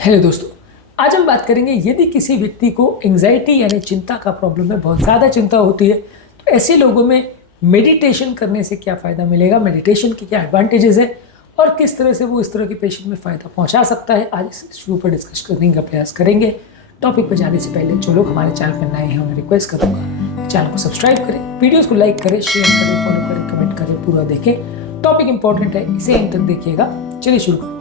Hello दोस्तों, आज हम बात करेंगे यदि किसी व्यक्ति को एंजाइटी यानी चिंता का प्रॉब्लम है, बहुत ज़्यादा चिंता होती है, तो ऐसे लोगों में मेडिटेशन करने से क्या फ़ायदा मिलेगा, मेडिटेशन के क्या एडवांटेजेस है और किस तरह से वो इस तरह के पेशेंट में फ़ायदा पहुंचा सकता है। आज इस इशू पर डिस्कस करने का प्रयास करेंगे। टॉपिक पर जाने से पहले जो लोग हमारे चैनल पर नए हैं उन्हें रिक्वेस्ट करूँगा चैनल को सब्सक्राइब करें, वीडियोज़ को लाइक करें, शेयर करें, फॉलो करें, कमेंट करें, पूरा देखें। टॉपिक इंपॉर्टेंट है, इसे एंड तक देखिएगा। चलिए शुरू करते हैं।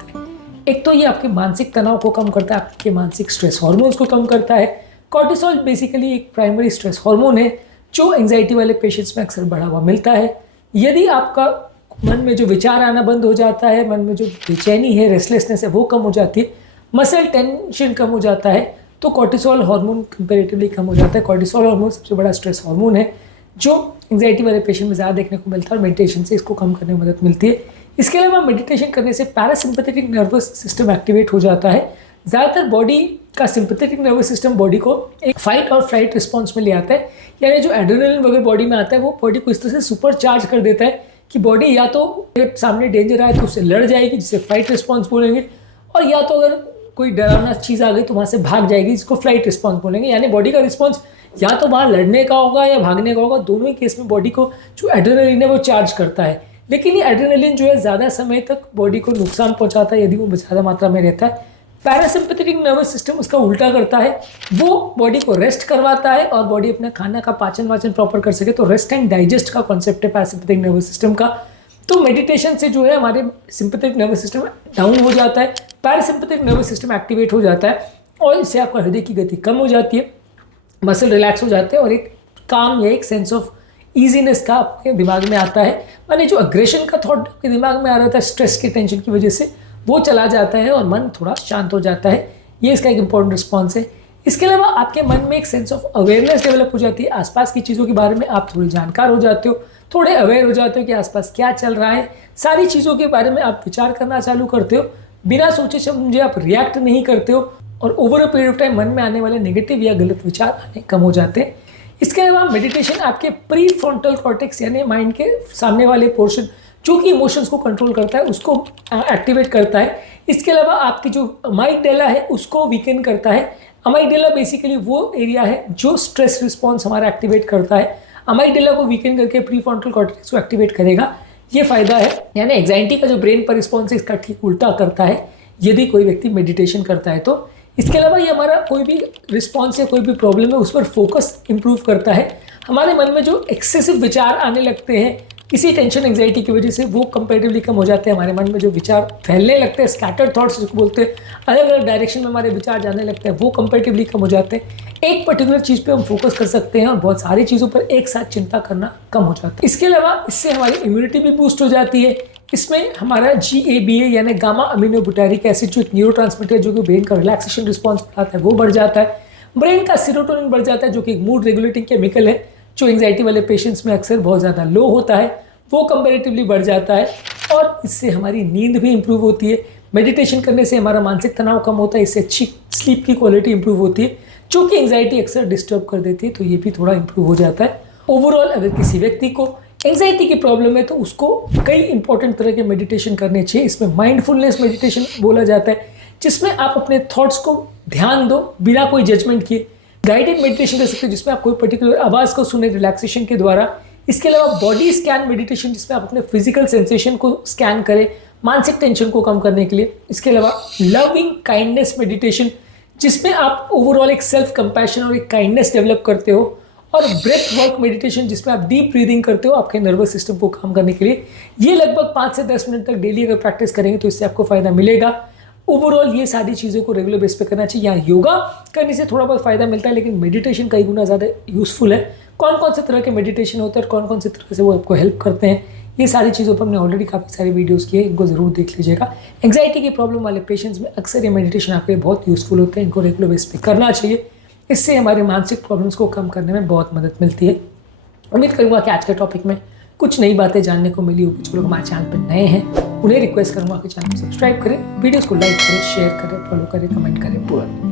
एक तो ये आपके मानसिक तनाव को कम करता है, आपके मानसिक स्ट्रेस हार्मोन्स को कम करता है। कॉर्टिसोल बेसिकली एक प्राइमरी स्ट्रेस हार्मोन है जो एंजाइटी वाले पेशेंट्स में अक्सर बढ़ा हुआ मिलता है। यदि आपका मन में जो विचार आना बंद हो जाता है, मन में जो बेचैनी है, रेस्टलेसनेस है, वो कम हो जाती है, मसल टेंशन कम हो जाता है, तो कॉर्टिसोल हार्मोन कंपेरेटिवली कम हो जाता है। कॉर्टिसोल हार्मोन सबसे बड़ा स्ट्रेस हार्मोन है जो एंजाइटी वाले पेशेंट में ज़्यादा देखने को मिलता है और मेडिटेशन से इसको कम करने में मदद मिलती है। इसके अलावा मेडिटेशन करने से पैरासिम्पैथेटिक नर्वस सिस्टम एक्टिवेट हो जाता है। ज़्यादातर बॉडी का सिंपैथेटिक नर्वस सिस्टम बॉडी को एक फाइट और फ्लाइट रिस्पॉन्स में ले आता है, यानी जो एड्रेनलिन वगैरह बॉडी में आता है वो बॉडी को इस तरह से सुपर चार्ज कर देता है कि बॉडी या तो सामने डेंजर आए तो उससे लड़ जाएगी जिसे फाइट रिस्पॉन्स बोलेंगे, और या तो अगर कोई डरावना चीज़ आ गई तो वहाँ से भाग जाएगी जिसको फ्लाइट रिस्पॉन्स बोलेंगे। यानी बॉडी का रिस्पॉन्स या तो वहाँ लड़ने का होगा या भागने का होगा, दोनों ही केस में बॉडी को जो एड्रेनलिन है वो चार्ज करता है। लेकिन ये एड्रेनलिन जो है ज़्यादा समय तक बॉडी को नुकसान पहुंचाता है यदि वो ज़्यादा मात्रा में रहता है। पैरासिम्पैथेटिक नर्वस सिस्टम उसका उल्टा करता है, वो बॉडी को रेस्ट करवाता है और बॉडी अपना खाना का पाचन वाचन प्रॉपर कर सके। तो रेस्ट एंड डाइजेस्ट का कॉन्सेप्ट है पैरासिम्पैथेटिक नर्वस सिस्टम का। तो मेडिटेशन से जो है हमारे सिंपैथेटिक नर्वस सिस्टम डाउन हो जाता है, पैरासिम्पैथेटिक नर्वस सिस्टम एक्टिवेट हो जाता है और इससे आपका हृदय की गति कम हो जाती है, मसल रिलैक्स हो जाते हैं और एक काम या एक सेंस ऑफ ईजीनेस का आपके दिमाग में आता है। माने जो अग्रेशन का थॉट आपके दिमाग में आ रहा था स्ट्रेस की टेंशन की वजह से, वो चला जाता है और मन थोड़ा शांत हो जाता है। ये इसका एक इंपॉर्टेंट रिस्पॉन्स है। इसके अलावा आपके मन में एक सेंस ऑफ अवेयरनेस डेवलप हो जाती है। आसपास की चीज़ों के बारे में आप थोड़े जानकार हो जाते हो, थोड़े अवेयर हो जाते हो कि आसपास क्या चल रहा है। सारी चीज़ों के बारे में आप विचार करना चालू करते हो, बिना सोचे समझे आप रिएक्ट नहीं करते हो और over a period of time मन में आने वाले नेगेटिव या गलत विचार आने कम हो जाते हैं। इसके अलावा मेडिटेशन आपके प्री फ्रंटल कॉर्टेक्स यानी माइंड के सामने वाले पोर्शन जो कि इमोशंस को कंट्रोल करता है उसको एक्टिवेट करता है। इसके अलावा आपकी जो अमाइगडाला है उसको वीकन करता है। अमाइगडाला बेसिकली वो एरिया है जो स्ट्रेस रिस्पॉन्स हमारा एक्टिवेट करता है। अमाइगडाला को वीकन करके प्री फ्रंटल कॉर्टेक्स को एक्टिवेट करेगा, ये फायदा है। यानी एंजाइटी का जो ब्रेन पर रिस्पॉन्स है इसका ठीक उल्टा करता है यदि कोई व्यक्ति मेडिटेशन करता है तो। इसके अलावा ये हमारा कोई भी रिस्पॉन्स या कोई भी प्रॉब्लम है उस पर फोकस इंप्रूव करता है। हमारे मन में जो एक्सेसिव विचार आने लगते हैं किसी टेंशन एंजाइटी की वजह से, वो कंपेरेटिवली कम हो जाते हैं। हमारे मन में जो विचार फैलने लगते हैं, स्कैटर्ड थॉट्स जिसको बोलते हैं, अलग अलग डायरेक्शन में हमारे विचार जाने लगते हैं, वो कंपेरेटिवली कम हो जाते हैं। एक पर्टिकुलर चीज़ पे हम फोकस कर सकते हैं और बहुत सारी चीज़ों पर एक साथ चिंता करना कम हो जाता है। इसके अलावा इससे हमारी इम्यूनिटी भी बूस्ट हो जाती है। इसमें हमारा GABA यानी गामा अमीनोबुटारिक एसिड जो एक न्यूरोट्रांसमीटर जो कि ब्रेन का रिलैक्सेशन रिस्पॉन्स बढ़ाता है वो बढ़ जाता है। ब्रेन का सेरोटोनिन बढ़ जाता है जो कि एक मूड रेगुलेटिंग केमिकल है जो एंजाइटी वाले पेशेंट्स में अक्सर बहुत ज़्यादा लो होता है, वो कंपेरेटिवली बढ़ जाता है और इससे हमारी नींद भी इंप्रूव होती है। मेडिटेशन करने से हमारा मानसिक तनाव कम होता है, इससे अच्छी स्लीप की क्वालिटी इंप्रूव होती है जो कि एंजाइटी अक्सर डिस्टर्ब कर देती है, तो ये भी थोड़ा इंप्रूव हो जाता है। ओवरऑल अगर किसी व्यक्ति को एंजाइटी की प्रॉब्लम है तो उसको कई इंपॉर्टेंट तरह के मेडिटेशन करने चाहिए। इसमें माइंडफुलनेस मेडिटेशन बोला जाता है जिसमें आप अपने थॉट्स को ध्यान दो बिना कोई जजमेंट किए। गाइडेड मेडिटेशन कर सकते हो जिसमें आप कोई पर्टिकुलर आवाज़ को सुने रिलैक्सेशन के द्वारा। इसके अलावा बॉडी स्कैन मेडिटेशन जिसमें आप अपने फिजिकल सेंसेशन को स्कैन करें मानसिक टेंशन को कम करने के लिए। इसके अलावा लविंग काइंडनेस मेडिटेशन जिसमें आप ओवरऑल एक सेल्फ कंपैशन और एक काइंडनेस डेवलप करते हो। और ब्रेथ वर्क मेडिटेशन जिसमें आप डीप ब्रीदिंग करते हो आपके नर्वस सिस्टम को काम करने के लिए। ये लगभग 5 से 10 मिनट तक डेली अगर प्रैक्टिस करेंगे तो इससे आपको फ़ायदा मिलेगा। ओवरऑल ये सारी चीज़ों को रेगुलर बेस पे करना चाहिए। यहाँ योगा करने से थोड़ा बहुत फ़ायदा मिलता है लेकिन मेडिटेशन कई गुना ज़्यादा यूज़फुल है। कौन कौन से तरह के मेडिटेशन होते हैं और कौन कौन से तरह से वो आपको हेल्प करते हैं, ये सारी चीज़ों पर हमने ऑलरेडी काफ़ी सारी वीडियोस किए, इनको ज़रूर देख लीजिएगा। एंजाइटी की प्रॉब्लम वाले पेशेंट्स में अक्सर ये मेडिटेशन आपके लिए बहुत यूज़फुल होते हैं, इनको रेगुलर बेस पे करना चाहिए। इससे हमारे मानसिक प्रॉब्लम्स को कम करने में बहुत मदद मिलती है। उम्मीद करूँगा कि आज के टॉपिक में कुछ नई बातें जानने को मिली होगी। जो लोग हमारे चैनल पर नए हैं उन्हें रिक्वेस्ट करूँगा कि चैनल को सब्सक्राइब करें, वीडियोज़ को लाइक करें, शेयर करें, फॉलो करें, कमेंट करें पूरा।